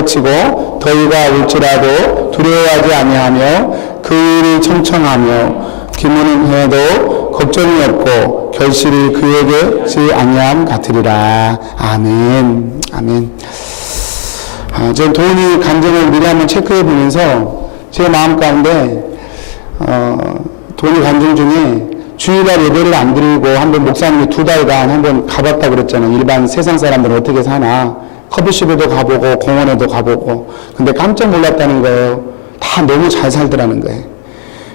거치고 더위가 올지라도 두려워하지 아니하며 그 일을 청청하며 기문을 해도 걱정이 없고 결실이 그에게지 아니함 같으리라. 아멘. 아멘. 저 돈이 간증을 미리 한번 체크해 보면서 제 마음 가운데 돈이 간증 중에 주일날 예배를 안 드리고 한번 목사님이 2달간 한번 가봤다 그랬잖아요. 일반 세상 사람들은 어떻게 사나. 커피숍에도 가보고 공원에도 가보고. 근데 깜짝 놀랐다는 거예요. 다 너무 잘 살더라는 거예요.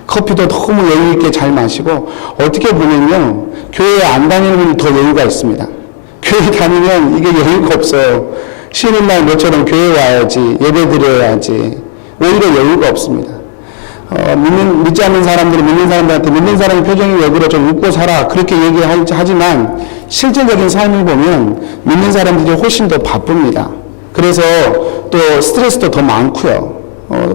커피도 너무 여유 있게 잘 마시고, 어떻게 보면요, 교회에 안 다니는 분이 더 여유가 있습니다. 교회 다니면 이게 여유가 없어요. 쉬는 날 모처럼 교회 와야지, 예배 드려야지. 오히려 여유가 없습니다. 믿지 않는 사람들이 믿는 사람들한테 믿는 사람의 표정이 왜 그래? 좀 웃고 살아. 그렇게 얘기하지만 실질적인 삶을 보면 믿는 사람들이 훨씬 더 바쁩니다. 그래서 또 스트레스도 더 많고요.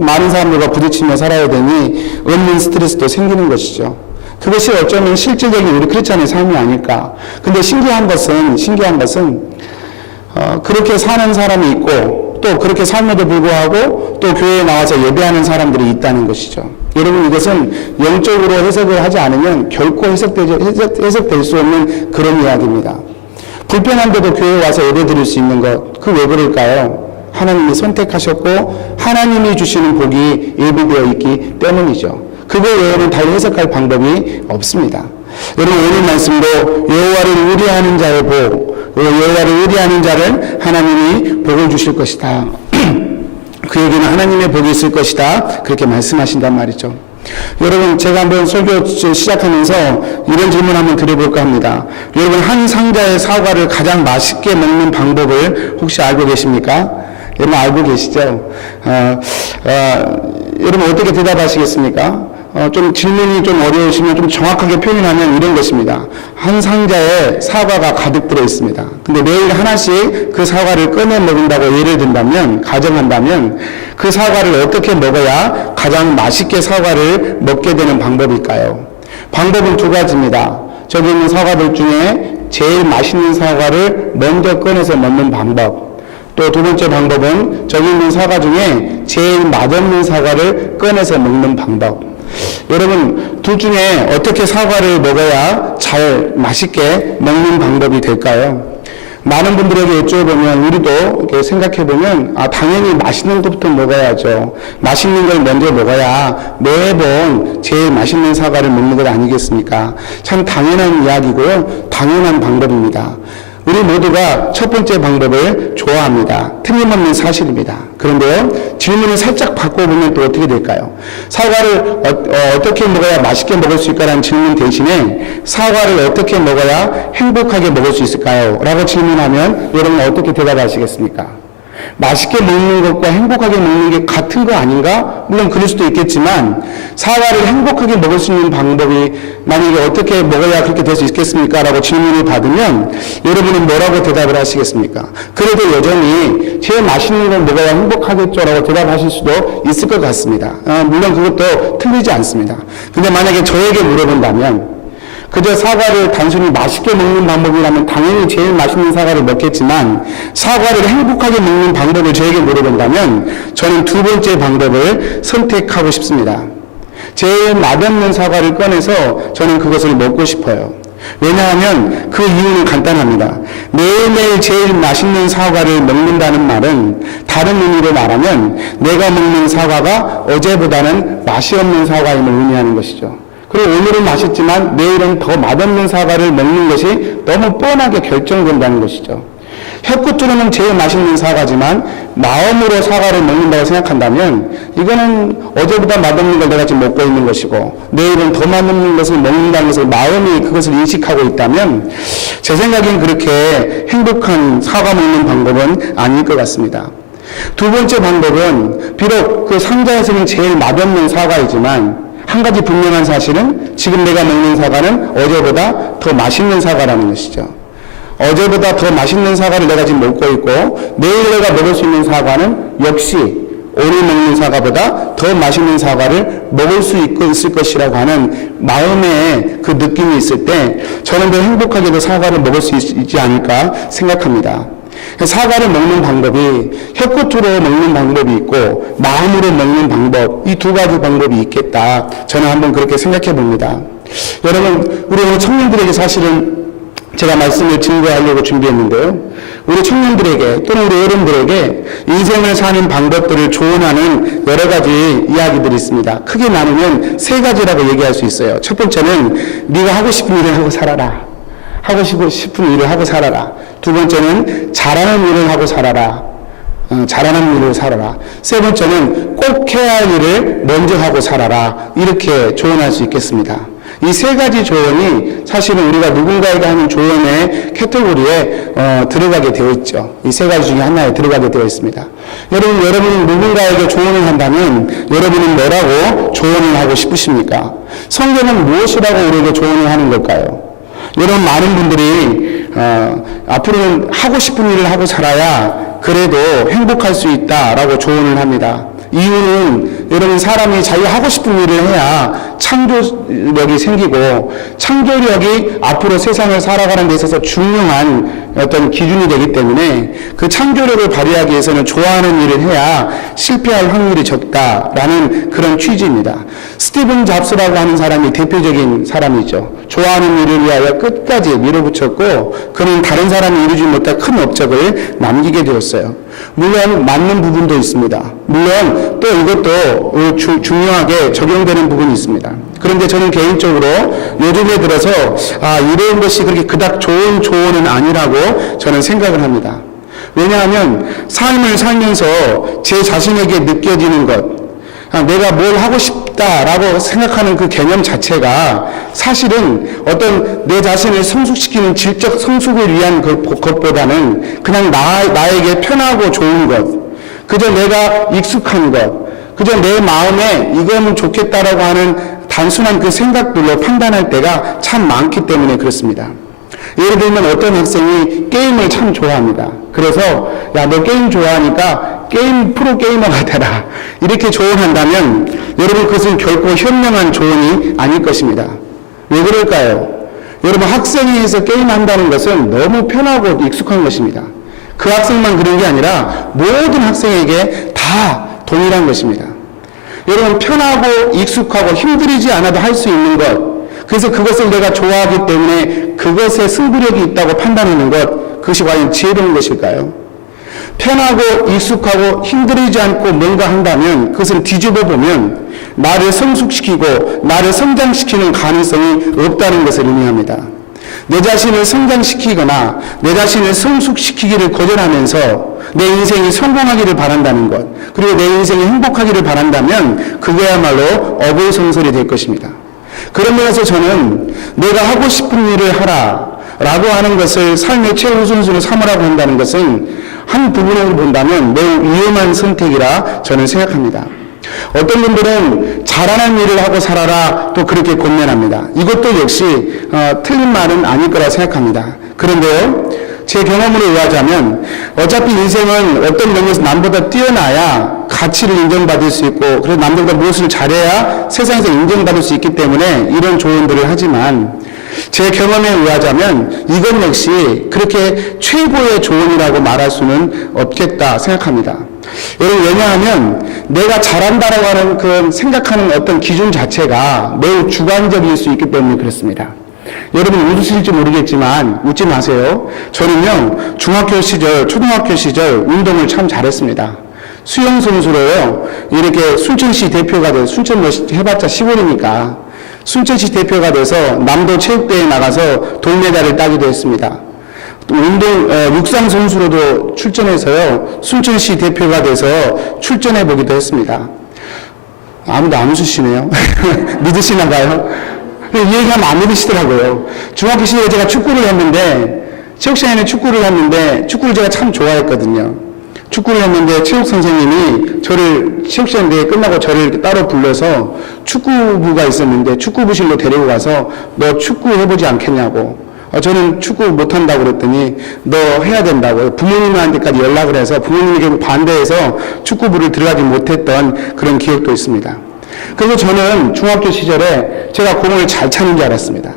많은 사람들과 부딪히며 살아야 되니 없는 스트레스도 생기는 것이죠. 그것이 어쩌면 실질적인 우리 크리스찬의 삶이 아닐까. 근데 신기한 것은 그렇게 사는 사람이 있고 또 그렇게 삶에도 불구하고 또 교회에 나와서 예배하는 사람들이 있다는 것이죠. 여러분, 이것은 영적으로 해석을 하지 않으면 결코 해석될 수 없는 그런 이야기입니다. 불편한데도 교회에 와서 예배 드릴 수 있는 것, 그 왜 그럴까요? 하나님이 선택하셨고 하나님이 주시는 복이 예비되어 있기 때문이죠. 그거 외에는 달리 해석할 방법이 없습니다. 여러분, 오늘 말씀도 여호와를 의뢰하는 자의 복, 여호와를 의뢰하는 자를 하나님이 복을 주실 것이다. 그에게는 하나님의 복이 있을 것이다. 그렇게 말씀하신단 말이죠. 여러분, 제가 한번 설교 시작하면서 이런 질문 한번 드려볼까 합니다. 여러분, 한 상자의 사과를 가장 맛있게 먹는 방법을 혹시 알고 계십니까? 여러분 알고 계시죠? 여러분 어떻게 대답하시겠습니까? 좀 질문이 좀 어려우시면 좀 정확하게 표현하면 이런 것입니다. 한 상자에 사과가 가득 들어 있습니다. 근데 매일 하나씩 그 사과를 꺼내 먹는다고 예를 든다면, 가정한다면 그 사과를 어떻게 먹어야 가장 맛있게 사과를 먹게 되는 방법일까요? 방법은 2가지입니다. 저기 있는 사과들 중에 제일 맛있는 사과를 먼저 꺼내서 먹는 방법. 또 2번째 방법은 저기 있는 사과 중에 제일 맛없는 사과를 꺼내서 먹는 방법. 여러분, 둘 중에 어떻게 사과를 먹어야 잘 맛있게 먹는 방법이 될까요? 많은 분들에게 여쭤보면, 우리도 이렇게 생각해보면, 당연히 맛있는 것부터 먹어야죠. 맛있는 걸 먼저 먹어야 매번 제일 맛있는 사과를 먹는 것 아니겠습니까? 참 당연한 이야기고요. 당연한 방법입니다. 우리 모두가 첫 번째 방법을 좋아합니다. 틀림없는 사실입니다. 그런데요, 질문을 살짝 바꿔보면 또 어떻게 될까요? 사과를 어떻게 먹어야 맛있게 먹을 수 있을까라는 질문 대신에 사과를 어떻게 먹어야 행복하게 먹을 수 있을까요? 라고 질문하면 여러분 어떻게 대답하시겠습니까? 맛있게 먹는 것과 행복하게 먹는 게 같은 거 아닌가? 물론 그럴 수도 있겠지만, 사과를 행복하게 먹을 수 있는 방법이 만약에 어떻게 먹어야 그렇게 될 수 있겠습니까? 라고 질문을 받으면 여러분은 뭐라고 대답을 하시겠습니까? 그래도 여전히 제일 맛있는 걸 먹어야 행복하겠죠? 라고 대답하실 수도 있을 것 같습니다. 물론 그것도 틀리지 않습니다. 근데 만약에 저에게 물어본다면, 그저 사과를 단순히 맛있게 먹는 방법이라면 당연히 제일 맛있는 사과를 먹겠지만, 사과를 행복하게 먹는 방법을 저에게 물어본다면 저는 2번째 방법을 선택하고 싶습니다. 제일 맛없는 사과를 꺼내서 저는 그것을 먹고 싶어요. 왜냐하면 그 이유는 간단합니다. 매일매일 제일 맛있는 사과를 먹는다는 말은 다른 의미로 말하면 내가 먹는 사과가 어제보다는 맛이 없는 사과임을 의미하는 것이죠. 그리고 오늘은 맛있지만 내일은 더 맛없는 사과를 먹는 것이 너무 뻔하게 결정된다는 것이죠. 혀끝으로는 제일 맛있는 사과지만 마음으로 사과를 먹는다고 생각한다면 이거는 어제보다 맛없는 걸 내가 지금 먹고 있는 것이고 내일은 더 맛없는 것을 먹는다는 것을 마음이 그것을 인식하고 있다면 제 생각엔 그렇게 행복한 사과 먹는 방법은 아닐 것 같습니다. 2번째 방법은 비록 그 상자에서는 제일 맛없는 사과이지만 한 가지 분명한 사실은 지금 내가 먹는 사과는 어제보다 더 맛있는 사과라는 것이죠. 어제보다 더 맛있는 사과를 내가 지금 먹고 있고 내일 내가 먹을 수 있는 사과는 역시 오늘 먹는 사과보다 더 맛있는 사과를 먹을 수 있을 것이라고 하는 마음의 그 느낌이 있을 때 저는 더 행복하게도 사과를 먹을 수 있지 않을까 생각합니다. 사과를 먹는 방법이 혀끝으로 먹는 방법이 있고 마음으로 먹는 방법, 이 두 가지 방법이 있겠다. 저는 한번 그렇게 생각해 봅니다. 여러분, 우리 오늘 청년들에게 사실은 제가 말씀을 증거하려고 준비했는데요. 우리 청년들에게 또는 우리 어른들에게 인생을 사는 방법들을 조언하는 여러 가지 이야기들이 있습니다. 크게 나누면 세 가지라고 얘기할 수 있어요. 첫 번째는 네가 하고 싶은 일을 하고 살아라. 하고 싶은 일을 하고 살아라. 두 번째는 잘하는 일을 하고 살아라. 잘하는 일을 살아라. 세 번째는 꼭 해야 할 일을 먼저 하고 살아라. 이렇게 조언할 수 있겠습니다. 이 세 가지 조언이 사실은 우리가 누군가에게 하는 조언의 카테고리에 들어가게 되어 있죠. 이 세 가지 중에 하나에 들어가게 되어 있습니다. 여러분이 누군가에게 조언을 한다면 여러분은 뭐라고 조언을 하고 싶으십니까? 성경은 무엇이라고 우리에게 조언을 하는 걸까요? 여러분, 많은 분들이 앞으로는 하고 싶은 일을 하고 살아야 그래도 행복할 수 있다라고 조언을 합니다. 이유는 여러분, 사람이 자기가 하고 싶은 일을 해야 창조력이 생기고 창조력이 앞으로 세상을 살아가는 데 있어서 중요한 어떤 기준이 되기 때문에 그 창조력을 발휘하기 위해서는 좋아하는 일을 해야 실패할 확률이 적다라는 그런 취지입니다. 스티븐 잡스라고 하는 사람이 대표적인 사람이죠. 좋아하는 일을 위하여 끝까지 밀어붙였고 그는 다른 사람이 이루지 못할 큰 업적을 남기게 되었어요. 물론 맞는 부분도 있습니다. 물론 또 이것도 중요하게 적용되는 부분이 있습니다. 그런데 저는 개인적으로 요즘에 들어서 이런 것이 그렇게 그닥 좋은 조언은 아니라고 저는 생각을 합니다. 왜냐하면 삶을 살면서 제 자신에게 느껴지는 것, 내가 뭘 하고 싶다라고 생각하는 그 개념 자체가 사실은 어떤 내 자신을 성숙시키는 질적 성숙을 위한 것보다는 그냥 나에게 편하고 좋은 것, 그저 내가 익숙한 것, 그저 내 마음에 이거는 좋겠다라고 하는 단순한 그 생각들로 판단할 때가 참 많기 때문에 그렇습니다. 예를 들면 어떤 학생이 게임을 참 좋아합니다. 그래서 야, 너 게임 좋아하니까 프로게이머가 되라. 이렇게 조언한다면 여러분, 그것은 결코 현명한 조언이 아닐 것입니다. 왜 그럴까요? 여러분, 학생회에서 게임한다는 것은 너무 편하고 익숙한 것입니다. 그 학생만 그런 게 아니라 모든 학생에게 다 동일한 것입니다. 여러분, 편하고 익숙하고 힘들이지 않아도 할 수 있는 것, 그래서 그것을 내가 좋아하기 때문에 그것에 승부력이 있다고 판단하는 것, 그것이 과연 지혜로운 것일까요? 편하고 익숙하고 힘들이지 않고 뭔가 한다면 그것을 뒤집어 보면 나를 성숙시키고 나를 성장시키는 가능성이 없다는 것을 의미합니다. 내 자신을 성장시키거나 내 자신을 성숙시키기를 거절하면서 내 인생이 성공하기를 바란다는 것, 그리고 내 인생이 행복하기를 바란다면 그거야말로 어불성설이 될 것입니다. 그런 면에서 저는 내가 하고 싶은 일을 하라 라고 하는 것을 삶의 최우선순위로 삼으라고 한다는 것은 한 부분으로 본다면 매우 위험한 선택이라 저는 생각합니다. 어떤 분들은 잘하는 일을 하고 살아라 또 그렇게 권면합니다. 이것도 역시 틀린 말은 아닐 거라 생각합니다. 그런데요, 제 경험으로 의하자면 어차피 인생은 어떤 면에서 남보다 뛰어나야 가치를 인정받을 수 있고, 그래서 남들보다 무엇을 잘해야 세상에서 인정받을 수 있기 때문에 이런 조언들을 하지만 제 경험에 의하자면 이것 역시 그렇게 최고의 조언이라고 말할 수는 없겠다 생각합니다. 여러분, 왜냐하면 내가 잘한다라고 하는 그 생각하는 어떤 기준 자체가 매우 주관적일 수 있기 때문에 그렇습니다. 여러분 웃으실지 모르겠지만 웃지 마세요. 저는요, 중학교 시절, 초등학교 시절 운동을 참 잘했습니다. 수영 선수로요, 이렇게 순천시 대표가 돼서, 순천 해봤자 시골이니까 순천시 대표가 돼서 남도 체육대회에 나가서 동메달을 따기도 했습니다. 육상 선수로도 출전해서요, 순천시 대표가 돼서 출전해 보기도 했습니다. 아무도 안 웃으시네요. 믿으시나 봐요. 이 얘기하면 안 믿으시더라고요. 중학교 시절에 제가 축구를 했는데, 체육시간에 축구를 했는데, 축구를 제가 참 좋아했거든요. 축구를 했는데, 체육 선생님이 체육시간 대회 끝나고 저를 따로 불러서 축구부가 있었는데, 축구부실로 데리고 가서, 너 축구 해보지 않겠냐고. 저는 축구 못한다고 그랬더니, 너 해야 된다고. 부모님한테까지 연락을 해서 부모님에게 반대해서 축구부를 들어가지 못했던 그런 기억도 있습니다. 그래서 저는 중학교 시절에 제가 공을 잘 차는 줄 알았습니다.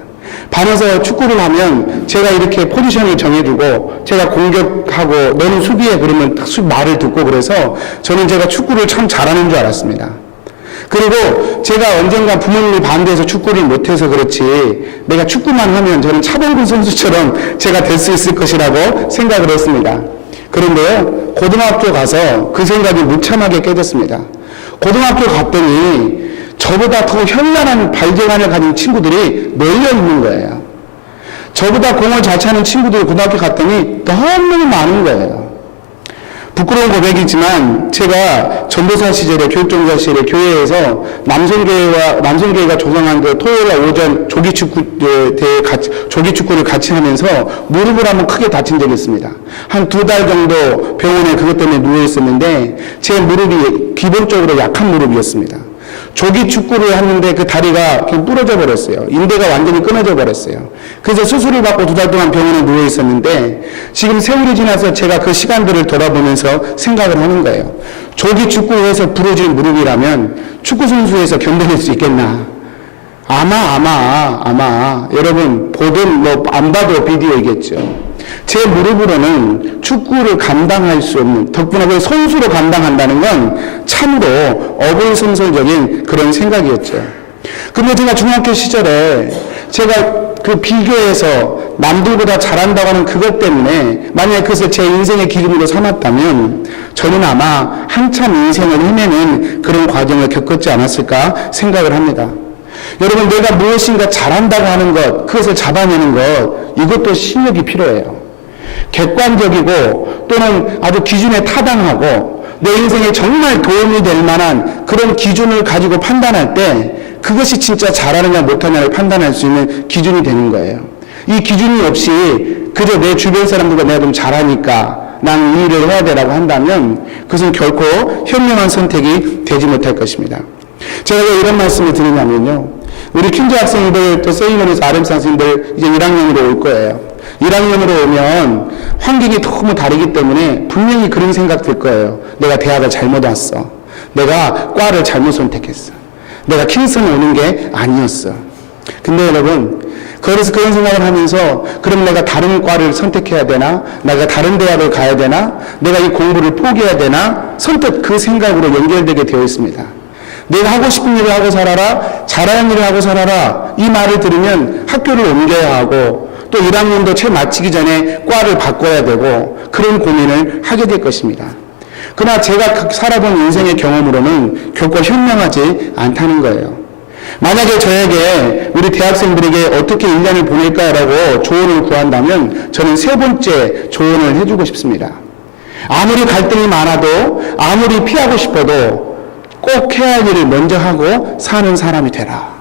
반에서 축구를 하면 제가 이렇게 포지션을 정해주고 제가 공격하고 너는 수비해 그러면 말을 듣고 그래서 저는 제가 축구를 참 잘하는 줄 알았습니다. 그리고 제가 언젠가 부모님이 반대해서 축구를 못해서 그렇지 내가 축구만 하면 저는 차범근 선수처럼 제가 될 수 있을 것이라고 생각을 했습니다. 그런데요, 고등학교 가서 그 생각이 무참하게 깨졌습니다. 고등학교 갔더니 저보다 더 현란한 발재간을 가진 친구들이 널려 있는 거예요. 저보다 공을 잘 차는 친구들이 고등학교 갔더니 너무 많은 거예요. 부끄러운 고백이지만 제가 전도사 시절에 교육종사 시절에 교회에서 남성교회가 조성한 그 토요일 오전 조기축구를 같이 하면서 무릎을 한번 크게 다친 적이 있습니다. 한 2달 정도 병원에 그것 때문에 누워 있었는데 제 무릎이 기본적으로 약한 무릎이었습니다. 조기 축구를 하는데 그 다리가 그냥 부러져 버렸어요. 인대가 완전히 끊어져 버렸어요. 그래서 수술을 받고 2달 동안 병원에 누워 있었는데 지금 세월이 지나서 제가 그 시간들을 돌아보면서 생각을 하는 거예요. 조기 축구에서 부러진 무릎이라면 축구 선수에서 견뎌낼 수 있겠나? 아마 여러분 보든 뭐 안 봐도 비디오이겠죠. 제 무릎으로는 축구를 감당할 수 없는, 덕분에 그 선수로 감당한다는 건 참으로 어불성설적인 그런 생각이었죠. 근데 제가 중학교 시절에 제가 그 비교해서 남들보다 잘한다고 하는 그것 때문에 만약에 그것을 제 인생의 기준으로 삼았다면 저는 아마 한참 인생을 헤매는 그런 과정을 겪었지 않았을까 생각을 합니다. 여러분, 내가 무엇인가 잘한다고 하는 것, 그것을 잡아내는 것, 이것도 실력이 필요해요. 객관적이고 또는 아주 기준에 타당하고 내 인생에 정말 도움이 될 만한 그런 기준을 가지고 판단할 때 그것이 진짜 잘하느냐 못하느냐를 판단할 수 있는 기준이 되는 거예요. 이 기준이 없이 그저 내 주변 사람들과 내가 좀 잘하니까 난 이 일을 해야 되라고 한다면 그것은 결코 현명한 선택이 되지 못할 것입니다. 제가 왜 이런 말씀을 드리냐면요, 우리 퀸즈 학생들 또 세이먼에서 RMC 학생들 이제 1학년으로 올 거예요. 1학년으로 오면 환경이 너무 다르기 때문에 분명히 그런 생각 들 거예요. 내가 대학을 잘못 왔어. 내가 과를 잘못 선택했어. 내가 킹스턴 오는 게 아니었어. 근데 여러분, 그래서 그런 생각을 하면서 그럼 내가 다른 과를 선택해야 되나? 내가 다른 대학을 가야 되나? 내가 이 공부를 포기해야 되나? 선뜻 그 생각으로 연결되게 되어 있습니다. 내가 하고 싶은 일을 하고 살아라, 잘하는 일을 하고 살아라, 이 말을 들으면 학교를 옮겨야 하고 또 1학년도 채 마치기 전에 과를 바꿔야 되고 그런 고민을 하게 될 것입니다. 그러나 제가 살아본 인생의 경험으로는 결코 현명하지 않다는 거예요. 만약에 저에게 우리 대학생들에게 어떻게 1년을 보낼까라고 조언을 구한다면 저는 3번째 조언을 해주고 싶습니다. 아무리 갈등이 많아도 아무리 피하고 싶어도 꼭 해야 할 일을 먼저 하고 사는 사람이 되라.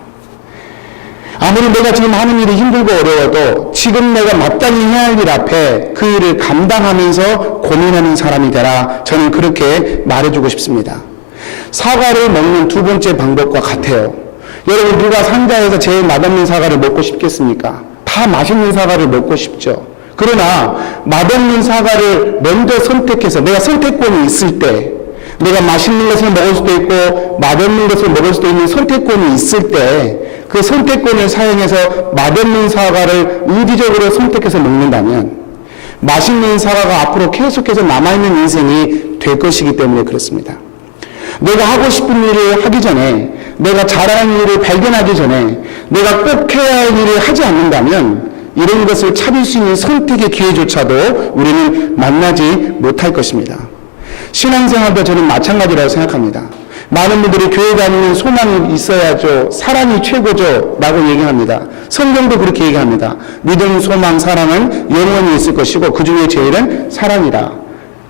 아무리 내가 지금 하는 일이 힘들고 어려워도 지금 내가 마땅히 해야 할 일 앞에 그 일을 감당하면서 고민하는 사람이 되라. 저는 그렇게 말해주고 싶습니다. 사과를 먹는 2번째 방법과 같아요. 여러분, 누가 상자에서 제일 맛없는 사과를 먹고 싶겠습니까? 다 맛있는 사과를 먹고 싶죠. 그러나 맛없는 사과를 먼저 선택해서 내가 선택권이 있을 때, 내가 맛있는 것을 먹을 수도 있고 맛없는 것을 먹을 수도 있는 선택권이 있을 때 그 선택권을 사용해서 맛없는 사과를 의지적으로 선택해서 먹는다면 맛있는 사과가 앞으로 계속해서 남아있는 인생이 될 것이기 때문에 그렇습니다. 내가 하고 싶은 일을 하기 전에, 내가 잘하는 일을 발견하기 전에 내가 꼭 해야 할 일을 하지 않는다면 이런 것을 찾을 수 있는 선택의 기회조차도 우리는 만나지 못할 것입니다. 신앙생활도 저는 마찬가지라고 생각합니다. 많은 분들이 교회 다니는 소망이 있어야죠, 사랑이 최고죠 라고 얘기합니다. 성경도 그렇게 얘기합니다. 믿음, 소망, 사랑은 영원히 있을 것이고 그 중에 제일은 사랑이라.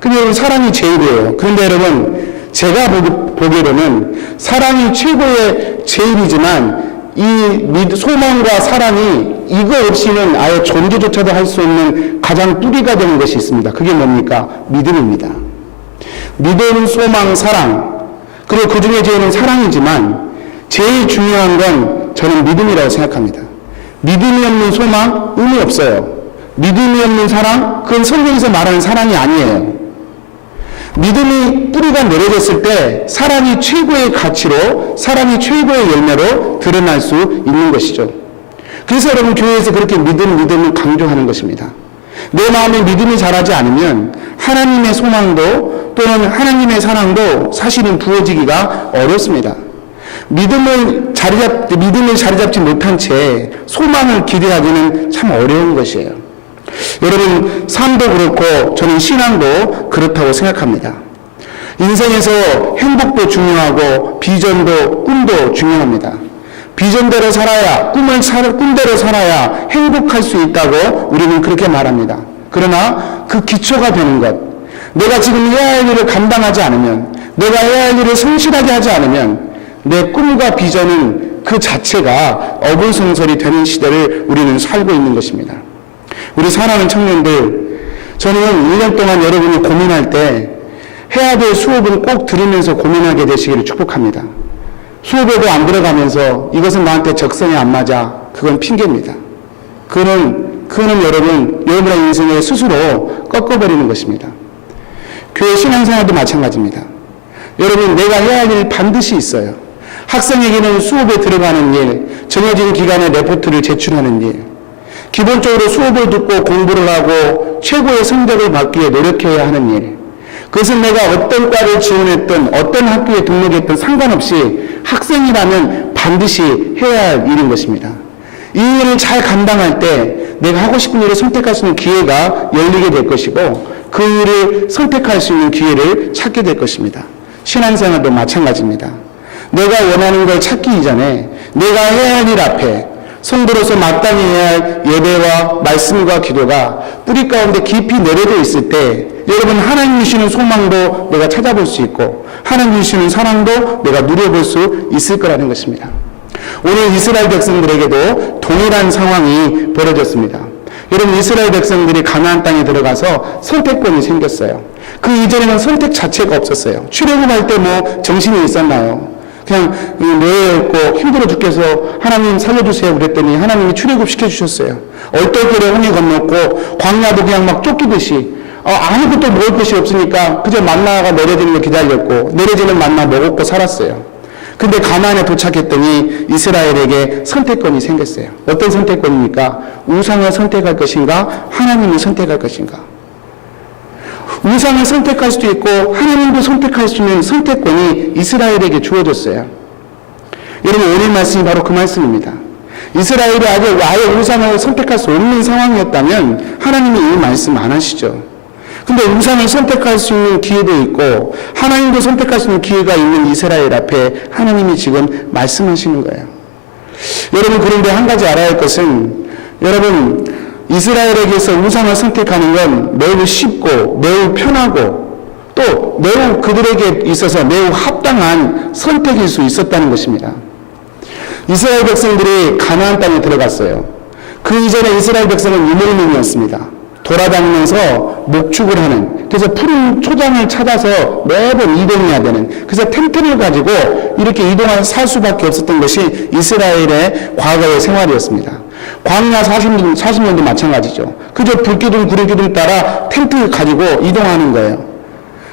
근데 사랑이 제일이에요. 그런데 여러분, 제가 보기로는 사랑이 최고의 제일이지만 이 소망과 사랑이 이거 없이는 아예 존재조차도 할 수 없는 가장 뿌리가 되는 것이 있습니다. 그게 뭡니까? 믿음입니다. 믿음, 소망, 사랑, 그리고 그 중에 제일은 사랑이지만 제일 중요한 건 저는 믿음이라고 생각합니다. 믿음이 없는 소망, 의미 없어요. 믿음이 없는 사랑, 그건 성경에서 말하는 사랑이 아니에요. 믿음이 뿌리가 내려졌을 때 사랑이 최고의 가치로, 사랑이 최고의 열매로 드러날 수 있는 것이죠. 그래서 여러분 교회에서 그렇게 믿음을 강조하는 것입니다. 내 마음에 믿음이 자라지 않으면 하나님의 소망도 또는 하나님의 사랑도 사실은 부어지기가 어렵습니다. 믿음을 자리 잡지 못한 채 소망을 기대하기는 참 어려운 것이에요. 여러분, 삶도 그렇고 저는 신앙도 그렇다고 생각합니다. 인생에서 행복도 중요하고 비전도 꿈도 중요합니다. 비전대로 살아야, 꿈대로 살아야 행복할 수 있다고 우리는 그렇게 말합니다. 그러나 그 기초가 되는 것, 내가 지금 해야 할 일을 감당하지 않으면, 내가 해야 할 일을 성실하게 하지 않으면 내 꿈과 비전은 그 자체가 어불성설이 되는 시대를 우리는 살고 있는 것입니다. 우리 사랑하는 청년들, 저는 1년 동안 여러분이 고민할 때 해야 될 수업은 꼭 들으면서 고민하게 되시기를 축복합니다. 수업에도 안 들어가면서 이것은 나한테 적성에 안 맞아. 그건 핑계입니다. 그거는 여러분의 인생을 스스로 꺾어버리는 것입니다. 교회 신앙생활도 마찬가지입니다. 여러분, 내가 해야 할 일 반드시 있어요. 학생에게는 수업에 들어가는 일, 정해진 기간에 레포트를 제출하는 일, 기본적으로 수업을 듣고 공부를 하고 최고의 성적을 받기 위해 노력해야 하는 일, 그것은 내가 어떤 과를 지원했든 어떤 학교에 등록했든 상관없이 학생이라면 반드시 해야 할 일인 것입니다. 이 일을 잘 감당할 때 내가 하고 싶은 일을 선택할 수 있는 기회가 열리게 될 것이고 그 일을 선택할 수 있는 기회를 찾게 될 것입니다. 신앙생활도 마찬가지입니다. 내가 원하는 걸 찾기 이전에 내가 해야 할 일 앞에 성도로서 마땅히 해야 할 예배와 말씀과 기도가 뿌리 가운데 깊이 내려져 있을 때 여러분, 하나님이 주시는 소망도 내가 찾아볼 수 있고 하나님이 주시는 사랑도 내가 누려볼 수 있을 거라는 것입니다. 오늘 이스라엘 백성들에게도 동일한 상황이 벌어졌습니다. 여러분, 이스라엘 백성들이 가나안 땅에 들어가서 선택권이 생겼어요. 그 이전에는 선택 자체가 없었어요. 출애굽할 때 뭐 정신이 있었나요? 그냥 노예였고 힘들어 죽겠어 하나님 살려주세요 그랬더니 하나님이 출애굽 시켜주셨어요. 얼떨결에 홍해 건넜고 광야도 그냥 막 쫓기듯이 아무것도 먹을 것이 없으니까 그저 만나가 내려지는 걸 기다렸고 내려지는 만나 먹었고 살았어요. 근데 가나안에 도착했더니 이스라엘에게 선택권이 생겼어요. 어떤 선택권입니까? 우상을 선택할 것인가 하나님을 선택할 것인가. 우상을 선택할 수도 있고 하나님도 선택할 수 있는 선택권이 이스라엘에게 주어졌어요. 여러분, 오늘 말씀이 바로 그 말씀입니다. 이스라엘이 아예 우상을 선택할 수 없는 상황이었다면 하나님이 이 말씀 안 하시죠. 근데 우상을 선택할 수 있는 기회도 있고 하나님도 선택할 수 있는 기회가 있는 이스라엘 앞에 하나님이 지금 말씀하시는 거예요. 여러분, 그런데 한 가지 알아야 할 것은 여러분, 이스라엘에게서 우상을 선택하는 건 매우 쉽고 매우 편하고 또 매우 그들에게 있어서 매우 합당한 선택일 수 있었다는 것입니다. 이스라엘 백성들이 가나안 땅에 들어갔어요. 그 이전에 이스라엘 백성은 유목민이었습니다. 돌아다니면서 목축을 하는, 그래서 푸른 초장을 찾아서 매번 이동해야 되는, 그래서 텐트를 가지고 이렇게 이동해서 살 수밖에 없었던 것이 이스라엘의 과거의 생활이었습니다. 광야 40년도 마찬가지죠. 그저 불기둥 구름기둥 따라 텐트 가지고 이동하는 거예요.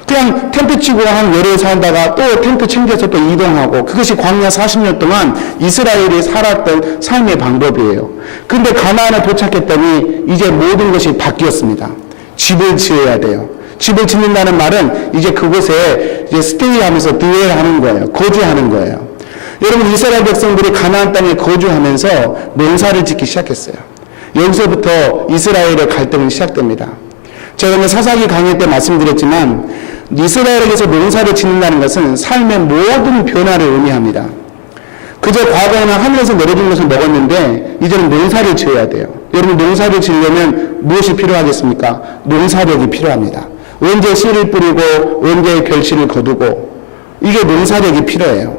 그냥 텐트 치고 한 열흘 살다가 또 텐트 챙겨서 또 이동하고, 그것이 광야 40년 동안 이스라엘이 살았던 삶의 방법이에요. 근데 가나안에 도착했더니 이제 모든 것이 바뀌었습니다. 집을 지어야 돼요. 집을 짓는다는 말은 이제 그곳에 이제 스테이하면서 드웰하는 거예요. 거주하는 거예요. 여러분, 이스라엘 백성들이 가나안 땅에 거주하면서 농사를 짓기 시작했어요. 여기서부터 이스라엘의 갈등이 시작됩니다. 제가 오늘 사사기 강의 때 말씀드렸지만 이스라엘에게서 농사를 짓는다는 것은 삶의 모든 변화를 의미합니다. 그저 과거에는 하늘에서 내려준 것을 먹었는데 이제는 농사를 지어야 돼요. 여러분, 농사를 지으려면 무엇이 필요하겠습니까? 농사력이 필요합니다. 언제 씨를 뿌리고 언제 결실을 거두고, 이게 농사력이 필요해요.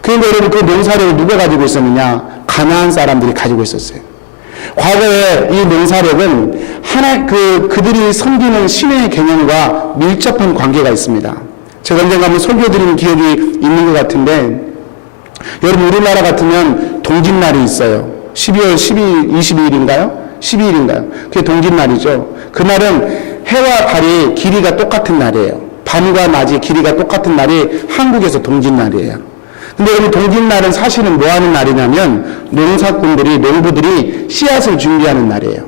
그런데 여러분, 그 농사력을 누가 가지고 있었느냐? 가나안 사람들이 가지고 있었어요. 과거에 이 농사력은 그들이 섬기는 신의 개념과 밀접한 관계가 있습니다. 제가 언젠가 한번 설교드린 기억이 있는 것 같은데, 여러분, 우리나라 같으면 동짓날이 있어요. 12월 22일인가요? 12일인가요? 그게 동짓날이죠. 그날은 해와 달이 길이가 똑같은 날이에요. 밤과 낮이 길이가 똑같은 날이 한국에서 동짓날이에요. 근데 여러분 동짓날은 사실은 뭐 하는 날이냐면 농부들이 씨앗을 준비하는 날이에요.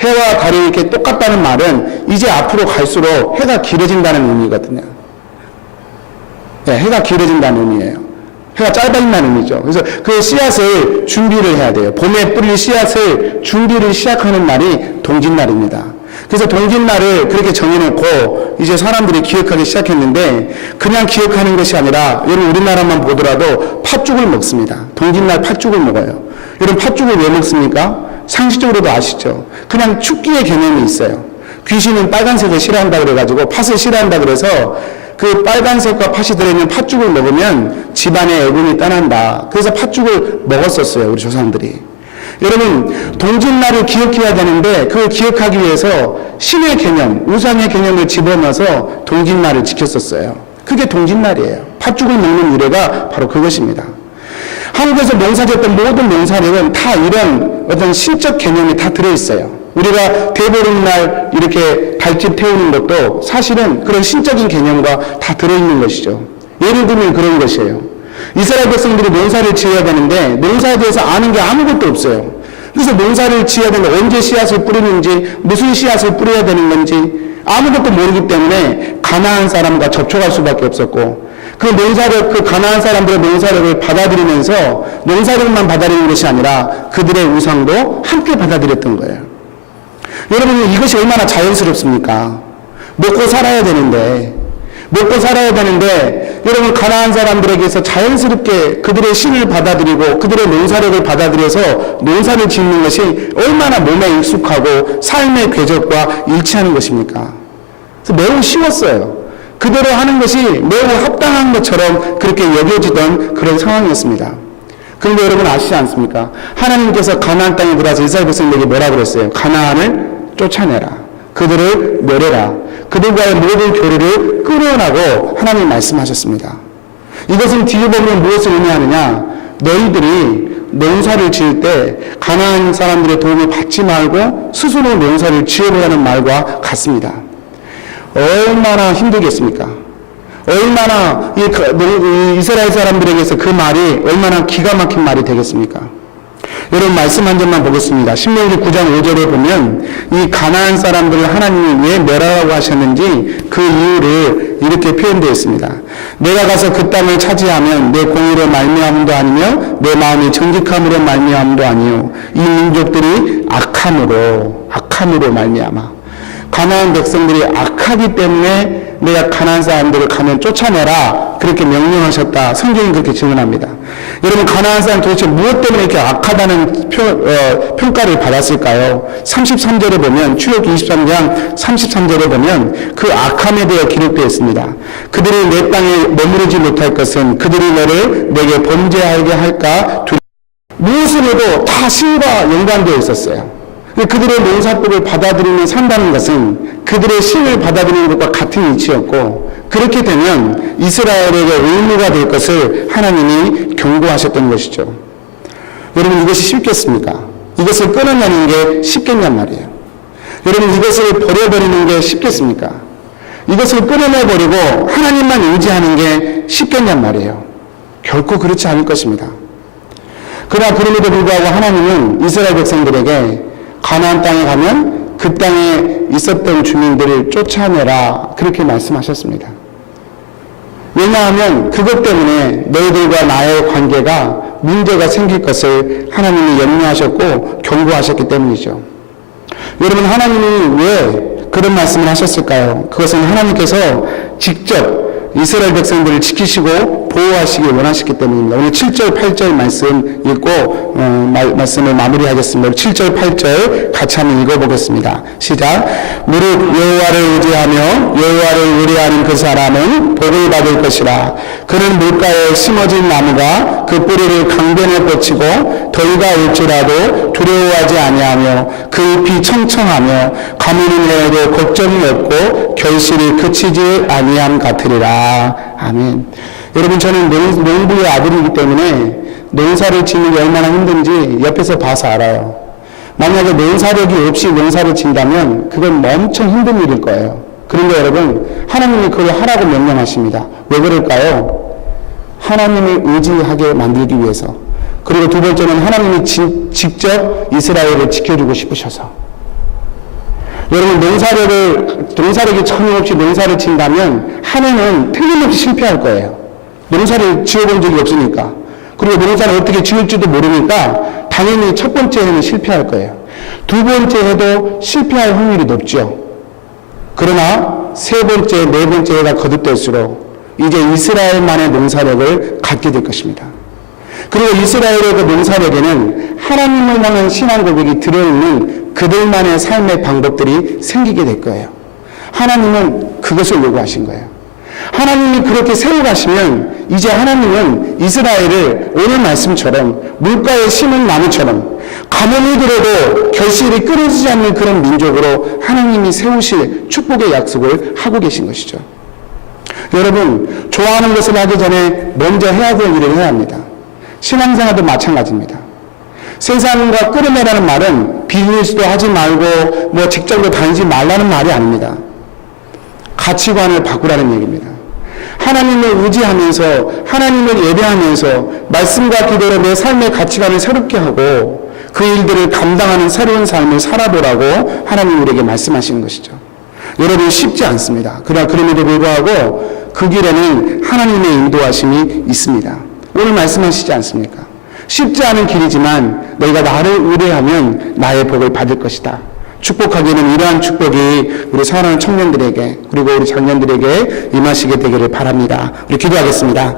해와 달이 이렇게 똑같다는 말은 이제 앞으로 갈수록 해가 길어진다는 의미거든요. 네, 해가 길어진다는 의미예요. 해가 짧아진다는 의미죠. 그래서 그 씨앗을 준비를 해야 돼요. 봄에 뿌릴 씨앗을 준비를 시작하는 날이 동짓날입니다. 그래서 동짓날을 그렇게 정해놓고 이제 사람들이 기억하기 시작했는데 그냥 기억하는 것이 아니라 여러분 우리나라만 보더라도 팥죽을 먹습니다. 동짓날 팥죽을 먹어요. 여러분 팥죽을 왜 먹습니까? 상식적으로도 아시죠? 그냥 축기의 개념이 있어요. 귀신은 빨간색을 싫어한다 그래가지고 팥을 싫어한다 그래서 그 빨간색과 팥이 들어있는 팥죽을 먹으면 집안의 애군이 떠난다. 그래서 팥죽을 먹었었어요. 우리 조상들이. 여러분 동짓날을 기억해야 되는데 그걸 기억하기 위해서 신의 개념, 우상의 개념을 집어넣어서 동짓날을 지켰었어요. 그게 동짓날이에요. 팥죽을 먹는 유래가 바로 그것입니다. 한국에서 농사짓던 모든 농사력은 다 이런 어떤 신적 개념이 다 들어있어요. 우리가 대보름날 이렇게 달집 태우는 것도 사실은 그런 신적인 개념과 다 들어있는 것이죠. 예를 들면 그런 것이에요. 이스라엘 백성들이 농사를 지어야 되는데 농사에 대해서 아는 게 아무것도 없어요. 그래서 농사를 지어야 되는데 언제 씨앗을 뿌리는지 무슨 씨앗을 뿌려야 되는 건지 아무것도 모르기 때문에 가나안 사람과 접촉할 수밖에 없었고 그 가나안 사람들의 농사력을 받아들이면서 농사력만 받아들이는 것이 아니라 그들의 우상도 함께 받아들였던 거예요. 여러분 이것이 얼마나 자연스럽습니까? 먹고 살아야 되는데 여러분 가나안 사람들에게서 자연스럽게 그들의 신을 받아들이고 그들의 농사력을 받아들여서 농사를 짓는 것이 얼마나 몸에 익숙하고 삶의 궤적과 일치하는 것입니까? 그래서 매우 쉬웠어요. 그대로 하는 것이 매우 합당한 것처럼 그렇게 여겨지던 그런 상황이었습니다. 그런데 여러분 아시지 않습니까? 하나님께서 가나안 땅에 들어와서 이스라엘 백성들에게 뭐라 그랬어요? 가나안을 쫓아내라. 그들을 멸해라. 그들과의 모든 교류를 끊어라고 하나님 말씀하셨습니다. 이것은 뒤에 보면 무엇을 의미하느냐? 너희들이 농사를 지을 때 가나안 사람들의 도움을 받지 말고 스스로 농사를 지어보라는 말과 같습니다. 얼마나 힘들겠습니까? 얼마나 이스라엘 사람들에게서 그 말이 얼마나 기가 막힌 말이 되겠습니까? 여러분 말씀 한 점만 보겠습니다. 신명기 9장 5절에 보면 이 가나안 사람들을 하나님이 왜 멸하라고 하셨는지 그 이유를 이렇게 표현되어 있습니다. 내가 가서 그 땅을 차지하면 내 공의로 말미암음도 아니며 내 마음이 정직함으로 말미암음도 아니요 이 민족들이 악함으로 말미암아. 가나안 백성들이 악하기 때문에 내가 가나안 사람들을 가면 쫓아내라 그렇게 명령하셨다. 성경이 그렇게 증언합니다. 여러분 가나안 사람 도대체 무엇 때문에 이렇게 악하다는 평가를 받았을까요? 33절에 보면 출애굽기 23장 33절에 보면 그 악함에 대해 기록되어 있습니다. 그들이 내 땅에 머무르지 못할 것은 그들이 너를 내게 범죄하게 할까 무엇을 해도 다 신과 연관되어 있었어요. 그들의 농사법을 받아들이며 산다는 것은 그들의 신을 받아들이는 것과 같은 이치였고 그렇게 되면 이스라엘에게 의무가 될 것을 하나님이 경고하셨던 것이죠. 여러분 이것이 쉽겠습니까? 이것을 끊어내는 게 쉽겠냔 말이에요. 여러분 이것을 버려버리는 게 쉽겠습니까? 이것을 끊어내버리고 하나님만 의지하는 게 쉽겠냔 말이에요. 결코 그렇지 않을 것입니다. 그러나 그럼에도 불구하고 하나님은 이스라엘 백성들에게 가나안 땅에 가면 그 땅에 있었던 주민들을 쫓아내라 그렇게 말씀하셨습니다. 왜냐하면 그것 때문에 너희들과 나의 관계가 문제가 생길 것을 하나님이 염려하셨고 경고하셨기 때문이죠. 여러분 하나님이 왜 그런 말씀을 하셨을까요? 그것은 하나님께서 직접 이스라엘 백성들을 지키시고 보호하시길 원하시기 때문입니다. 오늘 7절 8절 말씀 읽고 말씀을 마무리하겠습니다. 7절 8절 같이 한번 읽어보겠습니다. 시작. 무릇 여호와를 의지하며 여호와를 의뢰하는 그 사람은 복을 받을 것이라. 그는 물가에 심어진 나무가 그 뿌리를 강변에 뻗치고 더위가 올지라도 두려워하지 아니하며 그 잎이 청청하며 가뭄이 내어도 걱정이 없고 결실이 그치지 아니함 같으리라. 아멘. 여러분 저는 농부의 아들이기 때문에 농사를 짓는 게 얼마나 힘든지 옆에서 봐서 알아요. 만약에 농사력이 없이 농사를 짓는다면 그건 엄청 힘든 일일 거예요. 그런데 여러분 하나님이 그걸 하라고 명령하십니다. 왜 그럴까요? 하나님을 의지하게 만들기 위해서, 그리고 두 번째는 하나님이 직접 이스라엘을 지켜주고 싶으셔서. 여러분, 농사력이 전혀 없이 농사를 지은다면 한 해는 틀림없이 실패할 거예요. 농사를 지어본 적이 없으니까. 그리고 농사를 어떻게 지을지도 모르니까 당연히 첫 번째 해는 실패할 거예요. 두 번째 해도 실패할 확률이 높죠. 그러나 세 번째, 네 번째 해가 거듭될수록 이제 이스라엘만의 농사력을 갖게 될 것입니다. 그리고 이스라엘의 그 농사력에는 하나님을 향한 신앙 고백이 들어있는 그들만의 삶의 방법들이 생기게 될 거예요. 하나님은 그것을 요구하신 거예요. 하나님이 그렇게 세워가시면 이제 하나님은 이스라엘을 오늘 말씀처럼 물가에 심은 나무처럼 가뭄이 들어도 결실이 끊어지지 않는 그런 민족으로 하나님이 세우실 축복의 약속을 하고 계신 것이죠. 여러분, 좋아하는 것을 하기 전에 먼저 해야 될 일을 해야 합니다. 신앙생활도 마찬가지입니다. 세상과 끌어내라는 말은 비즈니스도 하지 말고 직장도 다니지 말라는 말이 아닙니다. 가치관을 바꾸라는 얘기입니다. 하나님을 의지하면서, 하나님을 예배하면서 말씀과 기도로 내 삶의 가치관을 새롭게 하고 그 일들을 감당하는 새로운 삶을 살아보라고 하나님 우리에게 말씀하시는 것이죠. 여러분, 쉽지 않습니다. 그러나 그럼에도 불구하고 그 길에는 하나님의 인도하심이 있습니다. 오늘 말씀하시지 않습니까? 쉽지 않은 길이지만 너희가 나를 의뢰하면 나의 복을 받을 것이다. 축복하기는 이러한 축복이 우리 사랑하는 청년들에게, 그리고 우리 장년들에게 임하시게 되기를 바랍니다. 우리 기도하겠습니다.